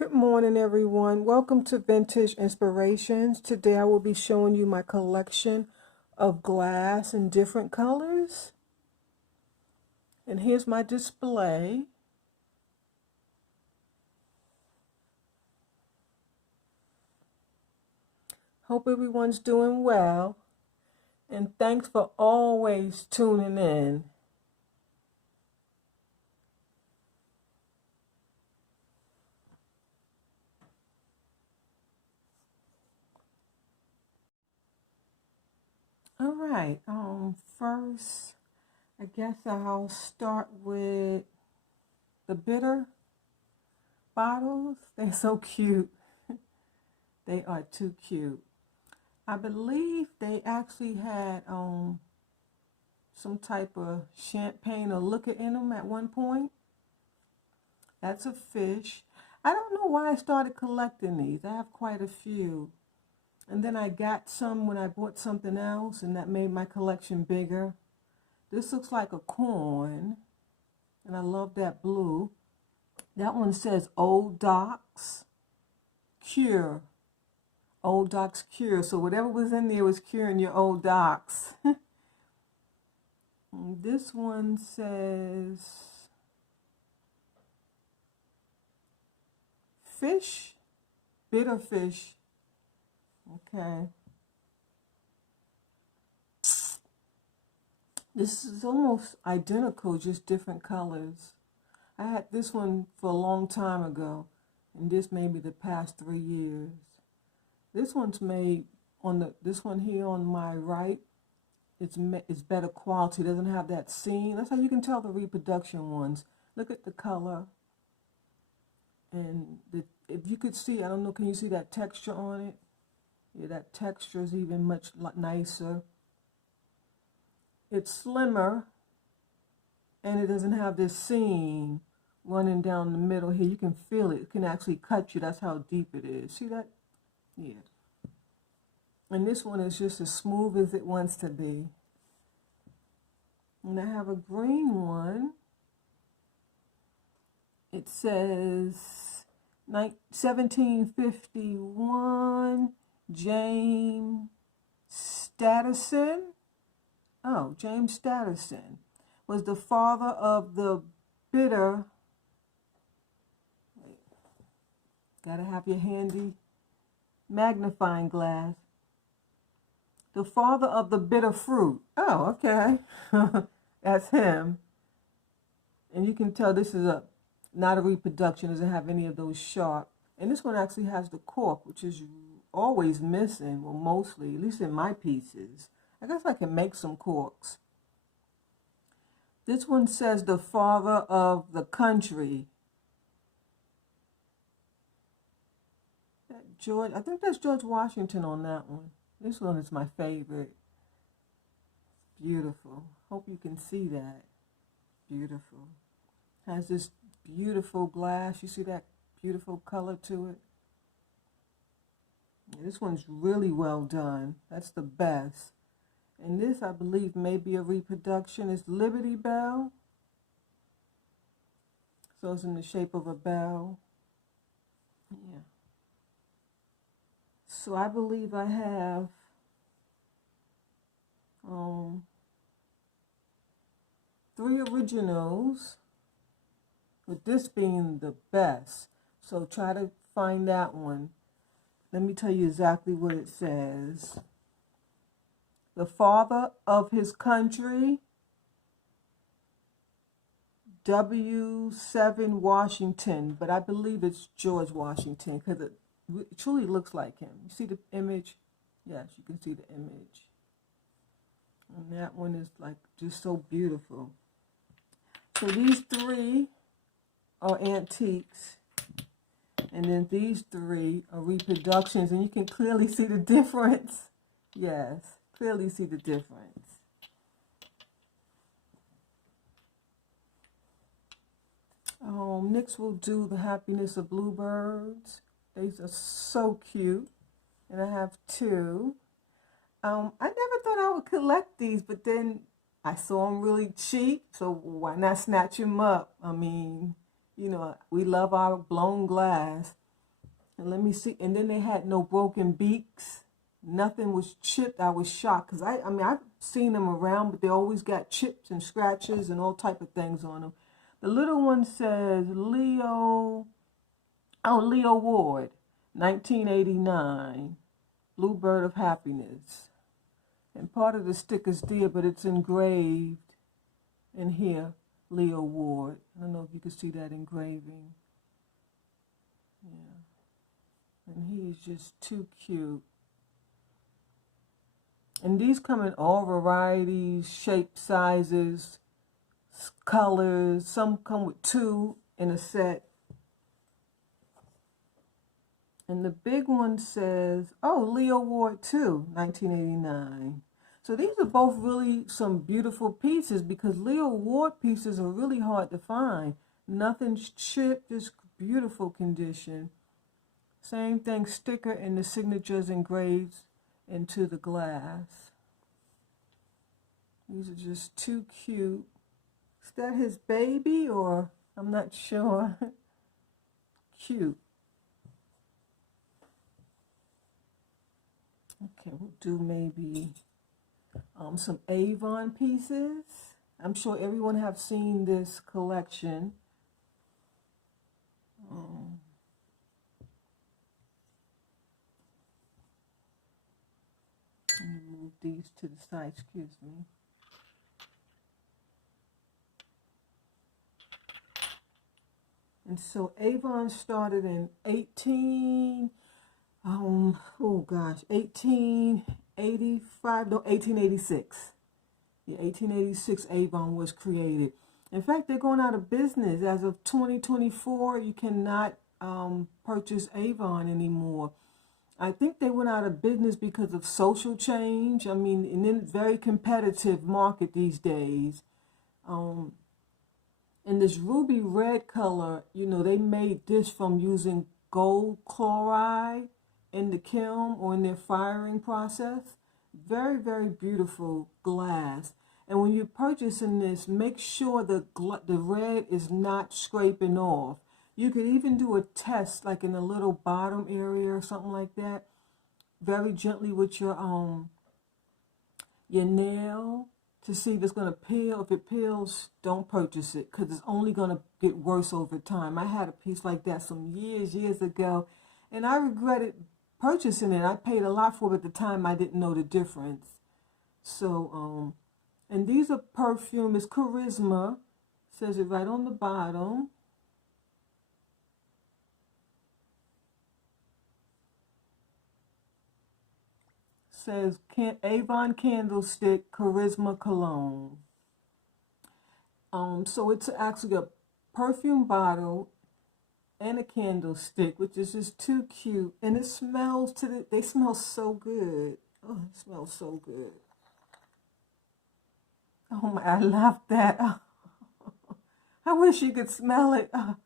Good morning, everyone. Welcome to Vintage Inspirations. Today I will be showing you my collection of glass in different colors. And here's my display. Hope everyone's doing well. And thanks for always tuning in. All right. First, I guess I'll start with the bitter bottles. They're so cute. They are too cute. I believe they actually had some type of champagne or liquor in them at one point. That's a fish. I don't know why I started collecting these. I have quite a few. And then I got some when I bought something else, and that made my collection bigger. This looks like a coin, and I love that blue. That one says Old Docks Cure. Old Docks Cure. So whatever was in there was curing your old docks. This one says fish, bitter fish. Okay. This is almost identical, just different colors. I had this one for a long time ago, and this may be the past 3 years. This one's made on this one here on my right. It's better quality. It doesn't have that seam. That's how you can tell the reproduction ones. Look at the color. And if you could see, I don't know, can you see that texture on it? Yeah, that texture is even much nicer. It's slimmer, and it doesn't have this seam running down the middle here. You can feel it. It can actually cut you. That's how deep it is. See that? Yeah. And this one is just as smooth as it wants to be. And I have a green one. It says 1751, James Stadison. Oh, James Stadison was the father of the bitter. Wait, gotta have your handy magnifying glass. The father of the bitter fruit. Oh, okay. That's him. And you can tell this is not a reproduction. It doesn't have any of those sharp. And this one actually has the cork, which is always missing. Well, mostly, at least in my pieces. I guess I can make some corks. This one says the father of the country. George, I think that's George Washington on that one. This one is my favorite. Beautiful. Hope you can see that. Beautiful. Has this beautiful glass. You see that beautiful color to it? Yeah, this one's really well done. That's the best. And this, I believe, may be a reproduction. It's Libbey Bell. So it's in the shape of a bell. Yeah. So I believe I have 3 originals, with this being the best. So try to find that one. Let me tell you exactly what it says. The father of his country, W.7 Washington, but I believe it's George Washington because it truly looks like him. You see the image? Yes, you can see the image. And that one is like just so beautiful. So these 3 are antiques. And then these 3 are reproductions. And you can clearly see the difference. Yes, clearly see the difference. Next we'll do the happiness of bluebirds. These are so cute. And I have 2. I never thought I would collect these, but then I saw them really cheap, so why not snatch them up? I mean, you know, we love our blown glass. And let me see. And then they had no broken beaks. Nothing was chipped. I was shocked because I mean, I've seen them around, but they always got chips and scratches and all type of things on them. The little one says Leo Ward, 1989, Bluebird of Happiness. And part of the sticker's there, but it's engraved in here, Leo Ward. I don't know if you can see that engraving. Yeah. And he is just too cute. And these come in all varieties, shapes, sizes, colors. Some come with 2 in a set. And the big one says, oh, Leo Ward 2, 1989. So these are both really some beautiful pieces because Leo Ward pieces are really hard to find. Nothing's chipped, just beautiful condition. Same thing, sticker and the signatures engraved into the glass. These are just too cute. Is that his baby or I'm not sure. Cute. Okay, we'll do maybe some Avon pieces. I'm sure everyone have seen this collection. Let me move these to the side, excuse me. And so Avon started in 1885, no, 1886. Yeah, 1886 Avon was created. In fact, they're going out of business. As of 2024, you cannot purchase Avon anymore. I think they went out of business because of social change. I mean, in a very competitive market these days. And this ruby red color, you know, they made this from using gold chloride in the kiln or in their firing process. Very, very beautiful glass. And when you're purchasing this, make sure the red is not scraping off. You could even do a test like in a little bottom area or something like that. Very gently with your nail to see if it's going to peel. If it peels, don't purchase it because it's only going to get worse over time. I had a piece like that some years ago, and I regretted purchasing it. I paid a lot for it at the time. I didn't know the difference. So, and these are perfume. It's Charisma. Says it right on the bottom. Says Avon Candlestick Charisma Cologne. So it's actually a perfume bottle and a candlestick, which is just too cute. And it smells they smell so good. Oh, it smells so good. Oh my, I love that. Oh, I wish you could smell it. Oh,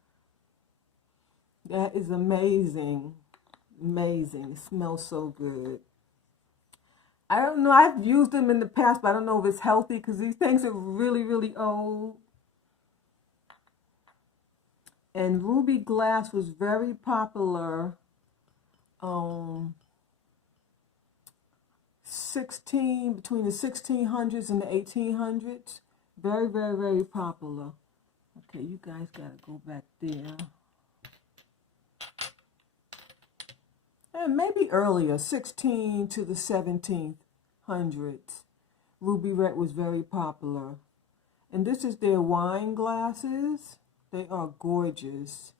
that is amazing. Amazing. It smells so good. I don't know. I've used them in the past, but I don't know if it's healthy because these things are really, really old. And ruby glass was very popular. between the 1600s and the 1800s. Very, very, very popular. Okay, you guys gotta go back there. And maybe earlier, 16 to the 1700s. Ruby red was very popular. And this is their wine glasses. They are gorgeous.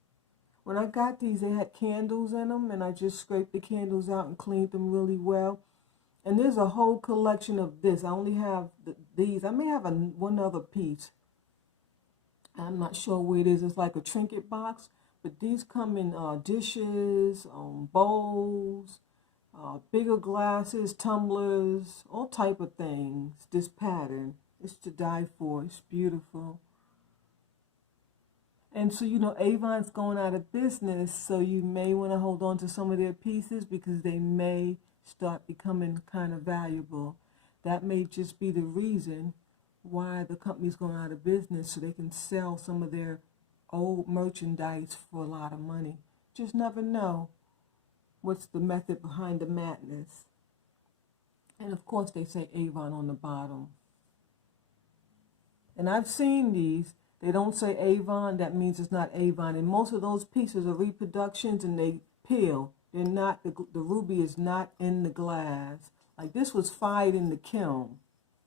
When I got these, they had candles in them, and I just scraped the candles out and cleaned them really well. And there's a whole collection of this. I only have these. I may have one other piece. I'm not sure where it is. It's like a trinket box. But these come in dishes, bowls, bigger glasses, tumblers, all type of things. This pattern, it's to die for. It's beautiful. And so, you know, Avon's going out of business, so you may want to hold on to some of their pieces because they may start becoming kind of valuable. That may just be the reason why the company's going out of business, so they can sell some of their old merchandise for a lot of money. Just never know. what's the method behind the madness. And of course they say Avon on the bottom. And I've seen these. They don't say Avon, that means it's not Avon. And most of those pieces are reproductions and they peel. They're not, the ruby is not in the glass. Like this was fired in the kiln.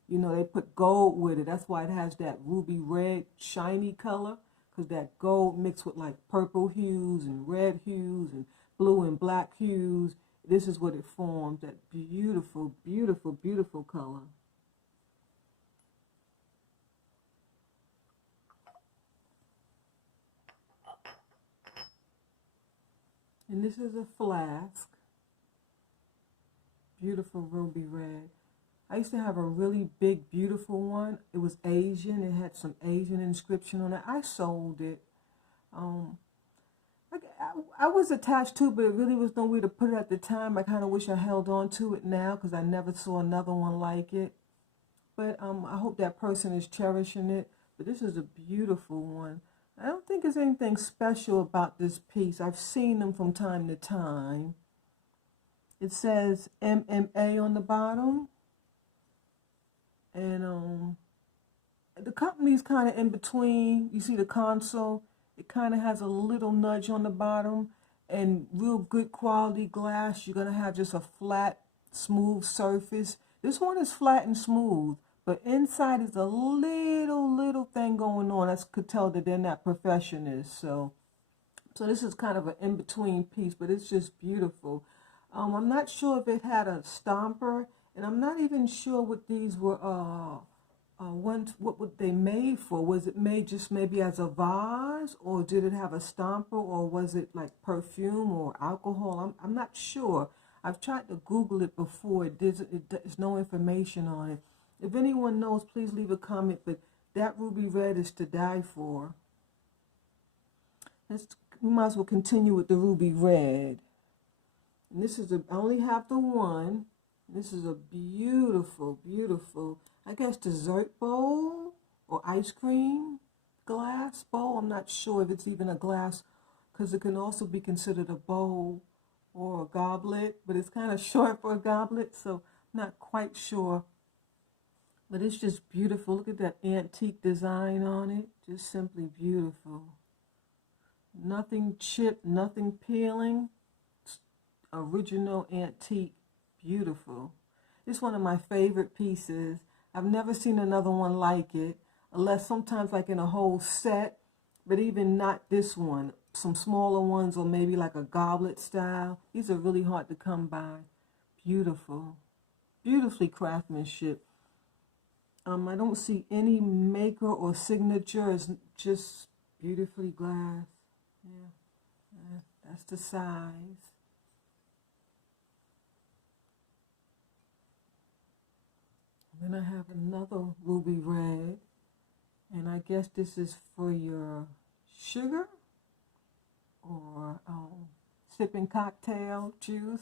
You know, they put gold with it. That's why it has that ruby red shiny color. Because that gold mixed with like purple hues and red hues and blue and black hues. This is what it forms, that beautiful, beautiful, beautiful color. And this is a flask. Beautiful ruby red. I used to have a really big, beautiful one. It was Asian. It had some Asian inscription on it. I sold it. I was attached to it, but it really was no way to put it at the time. I kind of wish I held on to it now because I never saw another one like it. But I hope that person is cherishing it. But this is a beautiful one. I don't think there's anything special about this piece. I've seen them from time to time. It says MMA on the bottom. And the company's kind of in between. You see the console? It kind of has a little nudge on the bottom. And real good quality glass. You're going to have just a flat, smooth surface. This one is flat and smooth. But inside is a little thing going on. I could tell that they're not professionals. So this is kind of an in-between piece, but it's just beautiful. I'm not sure if it had a stomper, and I'm not even sure what these were. What were they made for? Was it made just maybe as a vase, or did it have a stomper, or was it like perfume or alcohol? I'm not sure. I've tried to Google it before. There's no information on it. If anyone knows, please leave a comment, but that ruby red is to die for. We might as well continue with the ruby red. And this is I only have the one. This is a beautiful, beautiful, I guess, dessert bowl or ice cream glass bowl. I'm not sure if it's even a glass because it can also be considered a bowl or a goblet, but it's kind of short for a goblet, so I'm not quite sure. But it's just beautiful. Look at that antique design on it. Just simply beautiful. Nothing chipped, nothing peeling. It's original antique. Beautiful. It's one of my favorite pieces. I've never seen another one like it. Unless sometimes like in a whole set. But even not this one. Some smaller ones or maybe like a goblet style. These are really hard to come by. Beautiful. Beautifully craftsmanship. I don't see any maker or signature. It's just beautifully glass. Yeah, that's the size. Then I have another ruby red. And I guess this is for your sugar or sipping cocktail juice.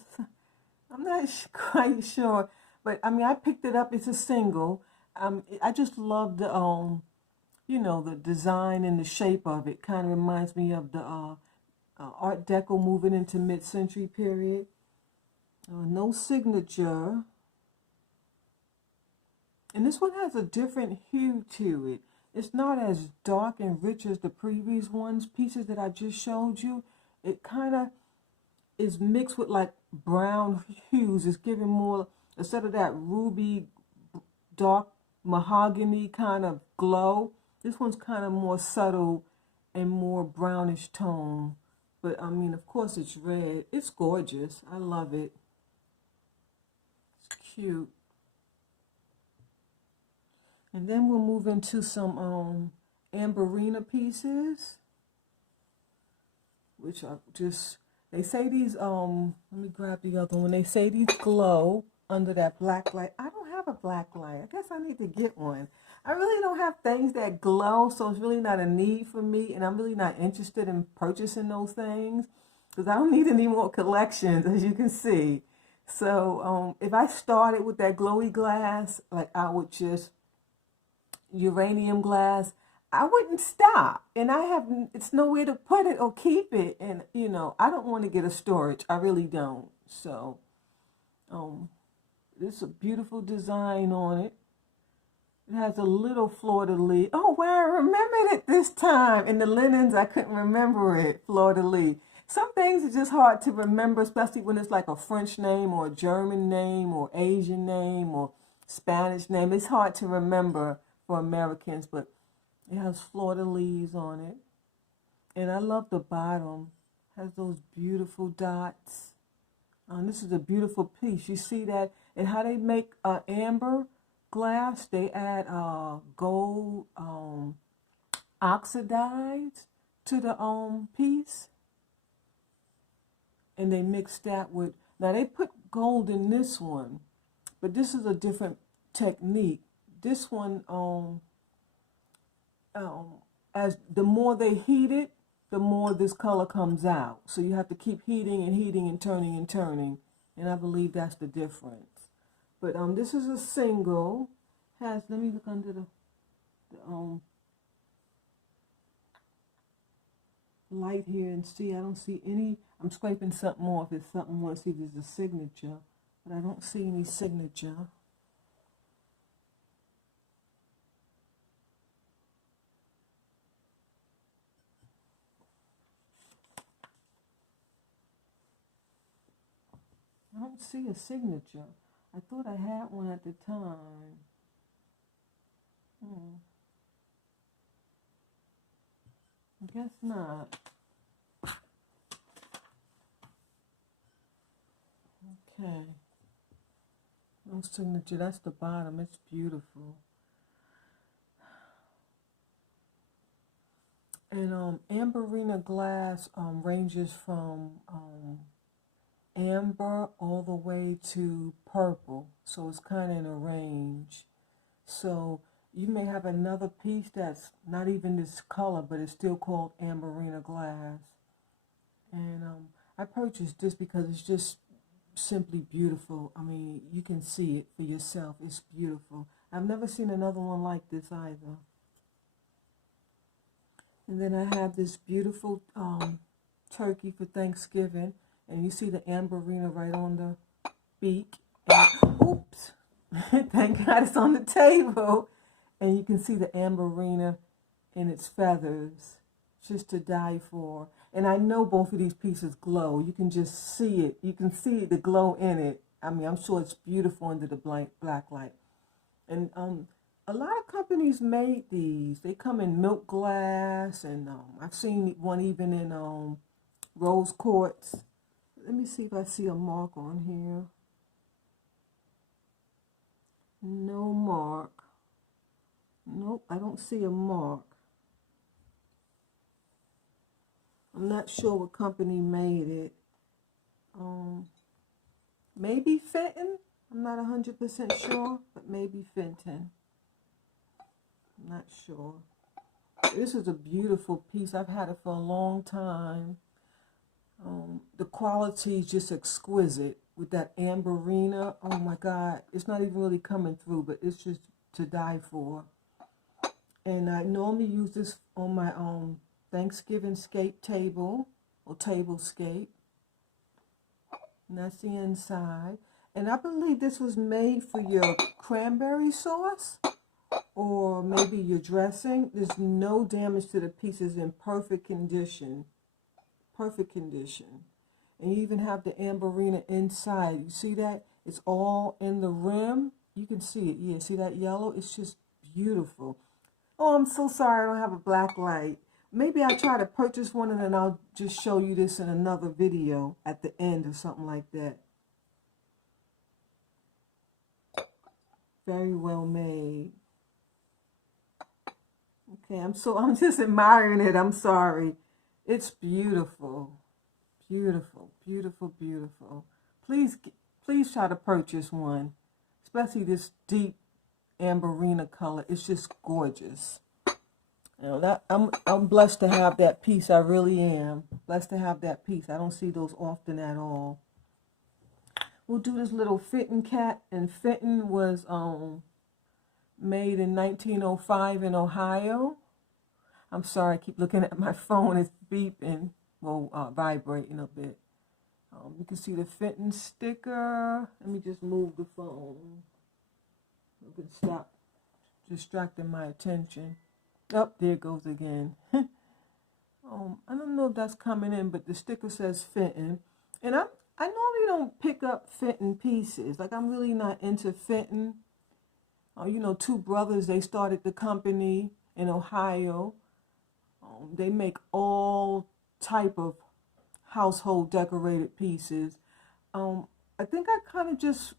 I'm not quite sure. But, I mean, I picked it up. It's a single. I just love the, you know, the design and the shape of it. Kind of reminds me of the Art Deco moving into mid-century period. No signature. And this one has a different hue to it. It's not as dark and rich as the previous pieces that I just showed you. It kind of is mixed with like brown hues. It's giving more, instead of that ruby, dark mahogany kind of glow, this one's kind of more subtle and more brownish tone. But I mean, of course it's red. It's gorgeous. I love it. It's cute. And then we'll move into some Amberina pieces, which are just, they say these, let me grab the other one. They say these glow under that black light. I don't have a black light. I guess I need to get one. I really don't have things that glow, so it's really not a need for me, and I'm really not interested in purchasing those things because I don't need any more collections, as you can see. So if I started with that glowy glass, like I would just uranium glass, I wouldn't stop. And it's nowhere to put it or keep it. And, you know, I don't want to get a storage. I really don't. So, there's a beautiful design on it. It has a little fleur-de-lis. Oh, wow, I remembered it this time. In the linens, I couldn't remember it, fleur-de-lis. Some things are just hard to remember, especially when it's like a French name or a German name or Asian name or Spanish name. It's hard to remember for Americans, but it has fleur-de-lis on it. And I love the bottom. It has those beautiful dots. This is a beautiful piece. You see that? And how they make amber glass, they add gold oxidized to the piece. And they mix that with, now they put gold in this one, but this is a different technique. This one, as the more they heat it, the more this color comes out. So you have to keep heating and heating and turning and turning. And I believe that's the difference. But this is a single. Has, let me look under the light here and see. I don't see any. I'm scraping something off. It's something more. See, there's a signature, but I don't see any signature. I don't see a signature. I thought I had one at the time. I guess not. Okay. No signature. That's the bottom. It's beautiful. And Amberina glass ranges from amber all the way to purple. So it's kind of in a range. So you may have another piece that's not even this color, but it's still called Amberina glass. And I purchased this because it's just simply beautiful. I mean, you can see it for yourself. It's beautiful. I've never seen another one like this either. And then I have this beautiful turkey for Thanksgiving. And you see the Amberina right on the beak. And, oops. Thank God it's on the table. And you can see the Amberina in its feathers. Just to die for. And I know both of these pieces glow. You can just see it. You can see the glow in it. I mean, I'm sure it's beautiful under the black light. And a lot of companies made these. They come in milk glass. And I've seen one even in rose quartz. Let me see if I see a mark on here. No mark. Nope, I don't see a mark. I'm not sure what company made it. Maybe Fenton. I'm not 100% sure, but maybe Fenton. I'm not sure. This is a beautiful piece. I've had it for a long time. The quality is just exquisite with that Amberina. Oh my God, it's not even really coming through, but it's just to die for. And I normally use this on my Thanksgiving scape table or table scape. And that's the inside. And I believe this was made for your cranberry sauce or maybe your dressing. There's no damage to the pieces, in perfect condition. Perfect condition. And you even have the Amberina inside. You see that? It's all in the rim. You can see it. Yeah, see that yellow? It's just beautiful. Oh, I'm so sorry I don't have a black light. Maybe I'll try to purchase one and then I'll just show you this in another video at the end or something like that. Very well made. Okay, I'm just admiring it. I'm sorry. It's beautiful. Beautiful, beautiful, beautiful. Please try to purchase one. Especially this deep Amberina color. It's just gorgeous. You know, that I'm blessed to have that piece. I really am. Blessed to have that piece. I don't see those often at all. We'll do this little Fenton cat. And Fenton was made in 1905 in Ohio. I'm sorry, I keep looking at my phone. It's beeping, well, vibrating a bit. You can see the Fenton sticker. Let me just move the phone. You can stop distracting my attention. Oh, there it goes again. I don't know if that's coming in, but the sticker says Fenton. And I normally don't pick up Fenton pieces. Like, I'm really not into Fenton. You know, two brothers, they started the company in Ohio. They make all type of household decorated pieces. I think I kind of just,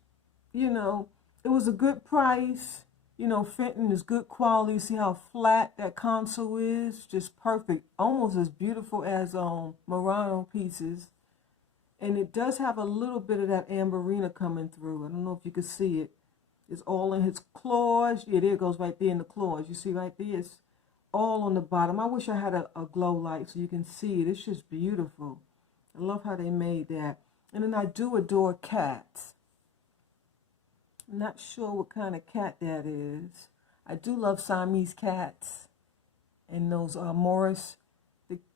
you know, it was a good price. You know, Fenton is good quality. See how flat that console is? Just perfect. Almost as beautiful as Murano pieces. And it does have a little bit of that Amberina coming through. I don't know if you can see it. It's all in his claws. Yeah, there it goes right there in the claws. You see right there? It's all on the bottom. I wish I had a glow light so you can see it. It's just beautiful. I love how they made that. And then I do adore cats. I'm not sure what kind of cat that is. I do love Siamese cats. And those the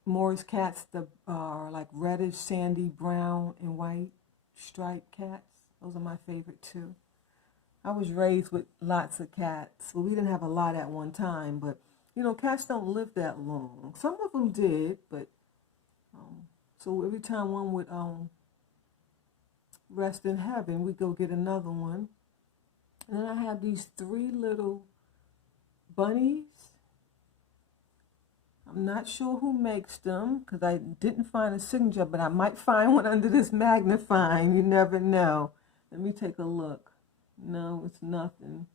Morris cats that are like reddish, sandy, brown, and white striped cats. Those are my favorite too. I was raised with lots of cats. Well, we didn't have a lot at one time, but you know, cats don't live that long. Some of them did, but so every time one would rest in heaven, we go get another one. And then I have these 3 little bunnies. I'm not sure who makes them because I didn't find a signature, but I might find one under this magnifying. You never know. Let me take a look. No, it's nothing.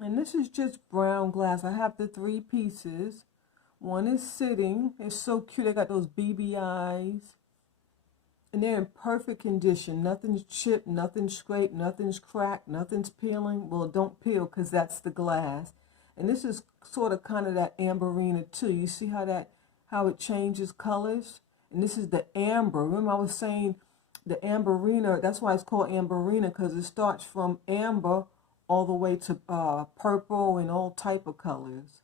And this is just brown glass. I have the 3 pieces. One is sitting. It's so cute. They got those BB eyes. And they're in perfect condition. Nothing's chipped, nothing's scraped, nothing's cracked, nothing's peeling. Well, don't peel because that's the glass. And this is sort of kind of that Amberina too. You see how it changes colors? And this is the amber. Remember I was saying the Amberina, that's why it's called Amberina, because it starts from amber all the way to purple and all type of colors.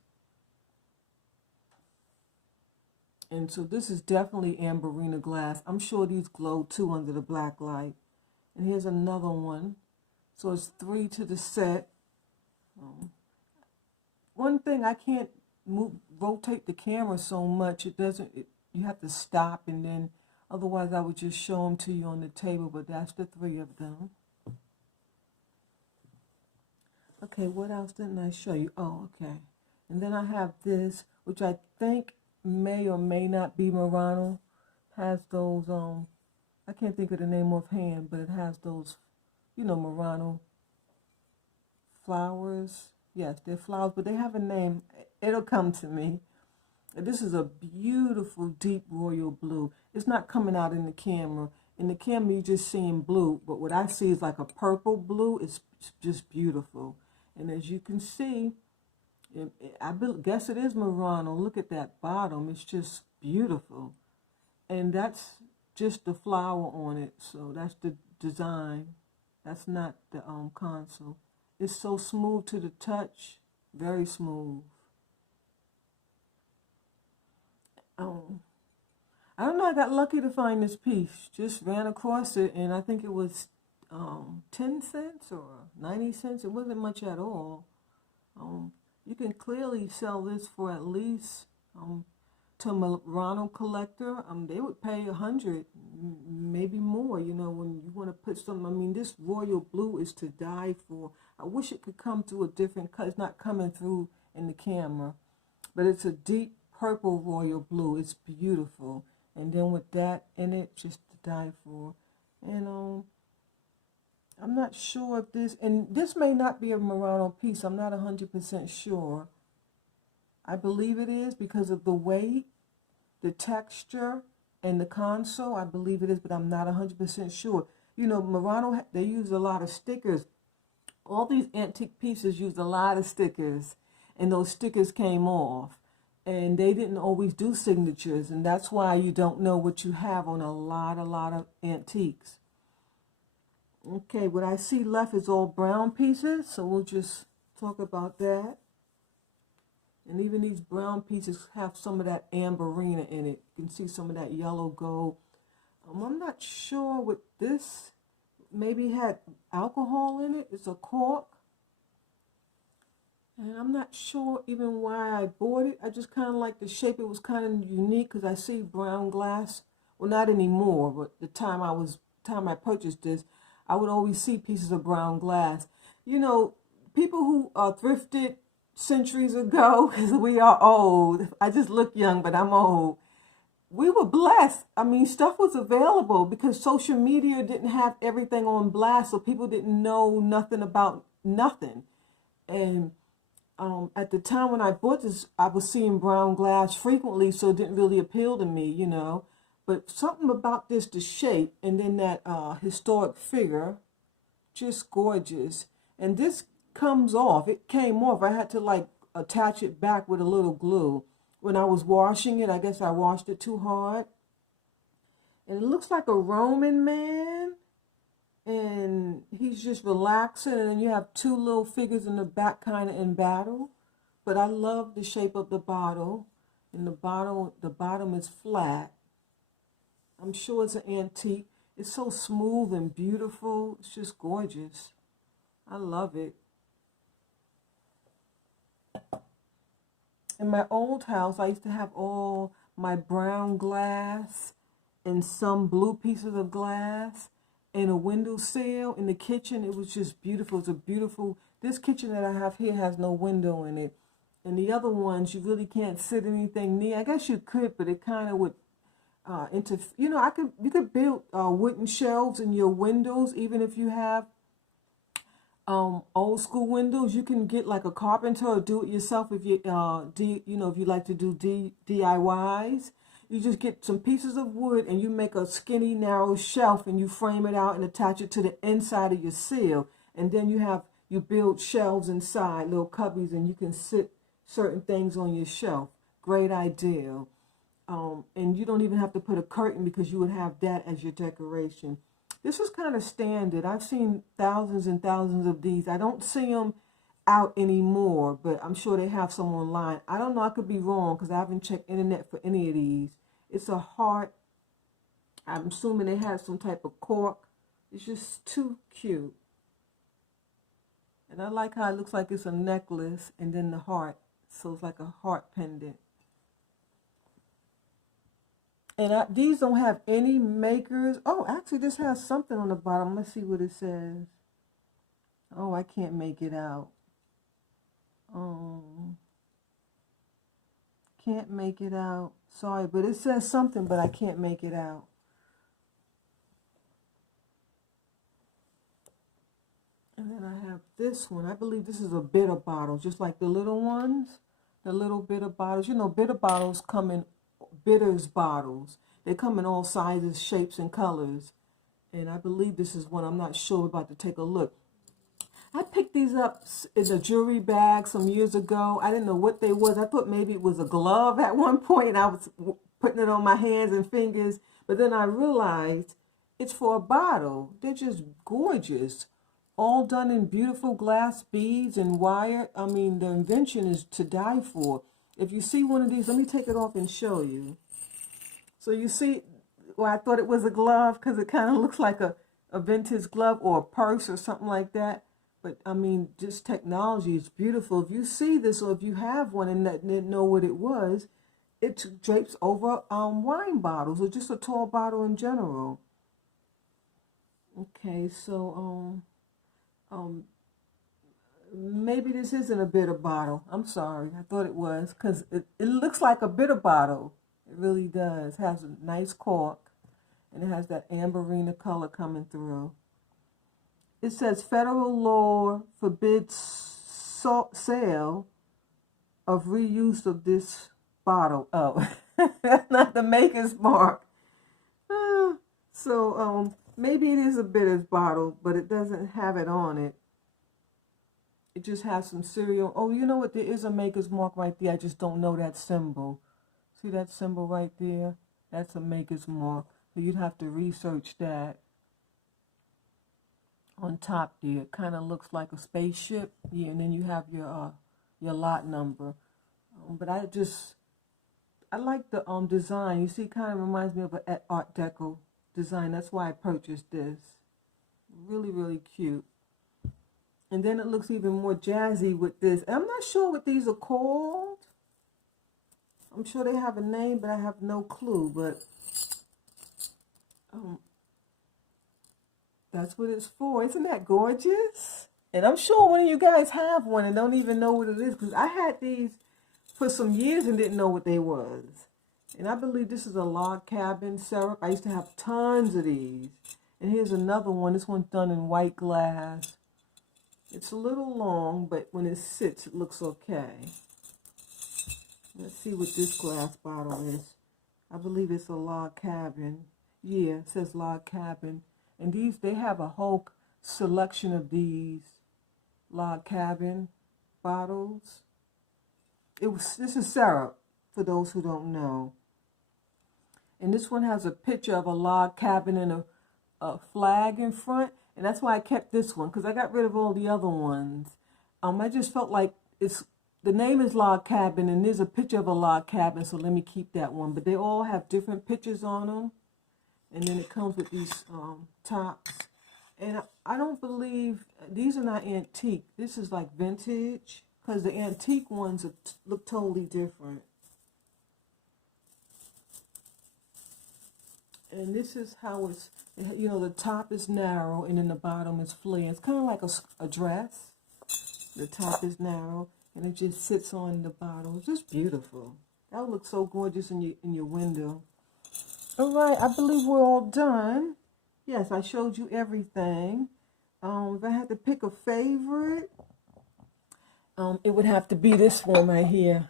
And so this is definitely Amberina glass. I'm sure these glow too under the black light. And here's another one. So it's 3 to the set. One thing, I can't rotate the camera so much. You have to stop, and then otherwise I would just show them to you on the table, but that's the 3 of them. Okay, what else didn't I show you? Oh, okay. And then I have this, which I think may or may not be Murano. Has those, I can't think of the name offhand, but it has those, you know, Murano flowers. Yes, they're flowers, but they have a name. It'll come to me. This is a beautiful deep royal blue. It's not coming out in the camera. In the camera, you're just seeing blue, but what I see is like a purple blue. It's just beautiful. And as you can see, I guess it is Murano. Look at that bottom. It's just beautiful. And that's just the flower on it. So that's the design. That's not the console. It's so smooth to the touch. Very smooth. I don't know. I got lucky to find this piece. Just ran across it, and I think it was 10 cents or 90 cents. It wasn't much at all. You can clearly sell this for at least to a Murano collector. They would pay $100, maybe more. You know, when you want to put something. I mean, this royal blue is to die for. I wish it could come through a different color. It's not coming through in the camera, but it's a deep purple royal blue. It's beautiful, and then with that in it, just to die for. And I'm not sure if this may not be a Murano piece. I'm not 100% sure. I believe it is because of the weight, the texture, and the console. I believe it is, but I'm not 100% sure. You know, Murano, they use a lot of stickers. All these antique pieces use a lot of stickers, and those stickers came off. And they didn't always do signatures, and that's why you don't know what you have on a lot of antiques. Okay, what I see left is all brown pieces, so we'll just talk about that. And even these brown pieces have some of that Amberina in it. You can see some of that yellow gold. I'm not sure what this maybe had alcohol in it. It's a cork. And I'm not sure even why I bought it. I just kind of like the shape. It was kind of unique because I see brown glass. Well, not anymore, but the time I purchased this, I would always see pieces of brown glass. You know, people who thrifted centuries ago, because we are old. I just look young, but I'm old. We were blessed. I mean, stuff was available because social media didn't have everything on blast, so people didn't know nothing about nothing. And at the time when I bought this, I was seeing brown glass frequently, so it didn't really appeal to me, you know. But something about this, the shape, and then that historic figure, just gorgeous. And this comes off. It came off. I had to like attach it back with a little glue. When I was washing it, I guess I washed it too hard. And it looks like a Roman man. And he's just relaxing, and then you have two little figures in the back kind of in battle. But I love the shape of the bottle. And the bottom is flat. I'm sure it's an antique. It's so smooth and beautiful. It's just gorgeous. I love it. In my old house, I used to have all my brown glass and some blue pieces of glass and a windowsill in the kitchen. It was just beautiful. It's a beautiful, this kitchen that I have here has no window in it. And the other ones, you really can't sit anything near. I guess you could, but it kind of would you know, you could build wooden shelves in your windows, even if you have old school windows. You can get like a carpenter or do it yourself if you you know, if you like to do DIYs. You just get some pieces of wood and you make a skinny narrow shelf and you frame it out and attach it to the inside of your sill, and then you build shelves inside, little cubbies, and you can sit certain things on your shelf. Great idea. And you don't even have to put a curtain because you would have that as your decoration. This is kind of standard. I've seen thousands and thousands of these. I don't see them out anymore, but I'm sure they have some online. I don't know. I could be wrong because I haven't checked internet for any of these. It's a heart. I'm assuming they have some type of cork. It's just too cute. And I like how it looks like it's a necklace and then the heart. So it's like a heart pendant. And these don't have any makers. Oh, actually, this has something on the bottom. Let's see what it says. Oh, I can't make it out. Can't make it out. Sorry, but it says something, but I can't make it out. And then I have this one. I believe this is a bitter bottle, just like the little ones. The little bitter bottles. You know, bitter bottles come in bitters bottles. They come in all sizes, shapes, and colors. And I believe this is one. I'm not sure. We're about to take a look. I picked these up in a jewelry bag some years ago. I didn't know what they was. I thought maybe it was a glove at one point, and I was putting it on my hands and fingers. But then I realized it's for a bottle. They're just gorgeous. All done in beautiful glass beads and wire. I mean, the invention is to die for. If you see one of these, let me take it off and show you. So you see, well, I thought it was a glove because it kind of looks like a vintage glove or a purse or something like that. But, I mean, just technology is beautiful. If you see this or if you have one and didn't know what it was, it drapes over wine bottles or just a tall bottle in general. Okay, so maybe this isn't a bitter bottle. I'm sorry. I thought it was because it looks like a bitter bottle. It really does. It has a nice cork, and it has that Amberina color coming through. It says federal law forbids sale of reuse of this bottle. Oh, that's not the maker's mark. So maybe it is a bitters bottle, but it doesn't have it on it. It just has some cereal. Oh, you know what? There is a maker's mark right there. I just don't know that symbol. See that symbol right there? That's a maker's mark. So you'd have to research that. On top there, it kind of looks like a spaceship. Yeah, and then you have your lot number. But I like the design. You see, it kind of reminds me of an Art Deco design. That's why I purchased this. Really, really cute. And then it looks even more jazzy with this. I'm not sure what these are called. I'm sure they have a name, but I have no clue. But that's what it's for. Isn't that gorgeous? And I'm sure one of you guys have one and don't even know what it is, because I had these for some years and didn't know what they was. And I believe this is a log cabin syrup. I used to have tons of these. And here's another one. This one's done in white glass. It's a little long, but when it sits, it looks okay. Let's see what this glass bottle is. I believe it's a log cabin. Yeah, it says log cabin. And they have a whole selection of these log cabin bottles. This is syrup, for those who don't know. And this one has a picture of a log cabin and a flag in front. And that's why I kept this one, because I got rid of all the other ones. I just felt like the name is log cabin, and there's a picture of a log cabin, so let me keep that one. But they all have different pictures on them. And then it comes with these tops. And I don't believe, these are not antique. This is like vintage, because the antique ones look totally different. And this is how it's, the top is narrow and then the bottom is flare. It's kind of like a dress. The top is narrow and it just sits on the bottom. It's just beautiful. That would look so gorgeous in your window. All right, I believe we're all done. Yes, I showed you everything. If I had to pick a favorite, it would have to be this one right here.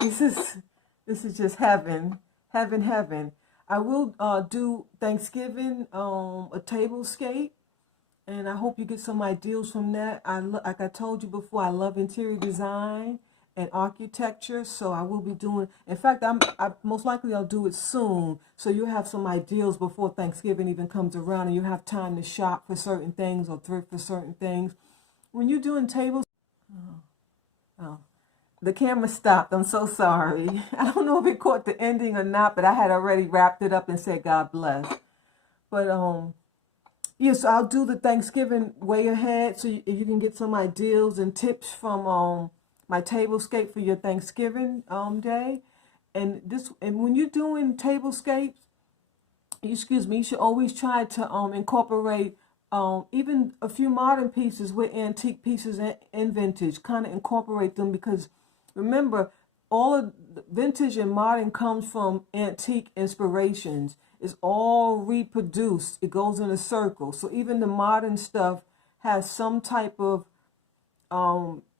This is just heaven, heaven, heaven. I will do Thanksgiving a tablescape, and I hope you get some ideas from that. Like I told you before, I love interior design and architecture, so I will be doing. In fact, I most likely I'll do it soon, so you'll have some ideas before Thanksgiving even comes around, and you'll have time to shop for certain things or thrift for certain things. When you're doing tables, the camera stopped. I'm so sorry. I don't know if it caught the ending or not, but I had already wrapped it up and said God bless. But yeah, so I'll do the Thanksgiving way ahead, so you can get some ideas and tips from my tablescape for your Thanksgiving day. And when you're doing tablescapes, you should always try to incorporate even a few modern pieces with antique pieces and vintage. Kind of incorporate them, because remember, all of the vintage and modern comes from antique inspirations. It's all reproduced. It goes in a circle. So even the modern stuff has some type of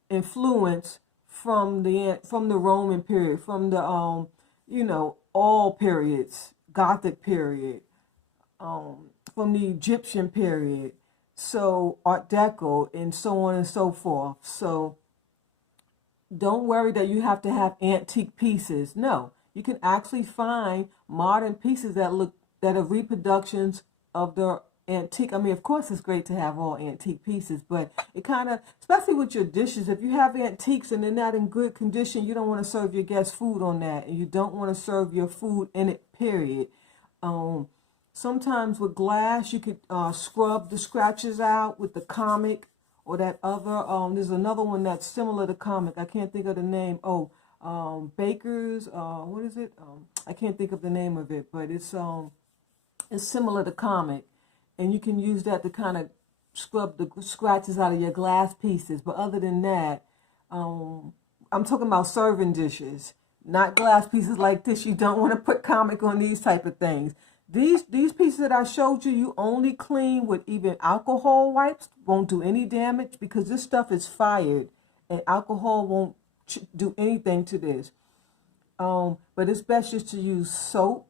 influence from the Roman period, from the all periods, Gothic period, from the Egyptian period, so Art Deco, and so on and so forth. So don't worry that you have to have antique pieces. No, you can actually find modern pieces that are reproductions of the antique. I mean, of course, it's great to have all antique pieces, but it kind of, especially with your dishes, if you have antiques and they're not in good condition, you don't want to serve your guests food on that, and you don't want to serve your food in it, period. Sometimes with glass, you could scrub the scratches out with the comic, or that other, there's another one that's similar to comic. I can't think of the name. Baker's, what is it? I can't think of the name of it, but it's similar to comic. And you can use that to kind of scrub the scratches out of your glass pieces. But other than that, I'm talking about serving dishes, not glass pieces like this. You don't want to put comic on these type of things. These pieces that I showed you, you only clean with even alcohol wipes. Won't do any damage, because this stuff is fired, and alcohol won't do anything to this. But it's best just to use soap,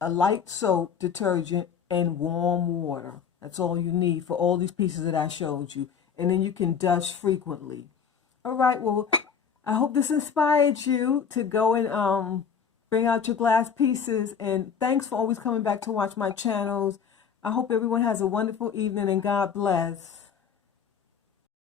a light soap, detergent, and warm water. That's all you need for all these pieces that I showed you. And then you can dust frequently. All right, well, I hope this inspired you to go and bring out your glass pieces. And thanks for always coming back to watch my channels. I hope everyone has a wonderful evening, and God bless.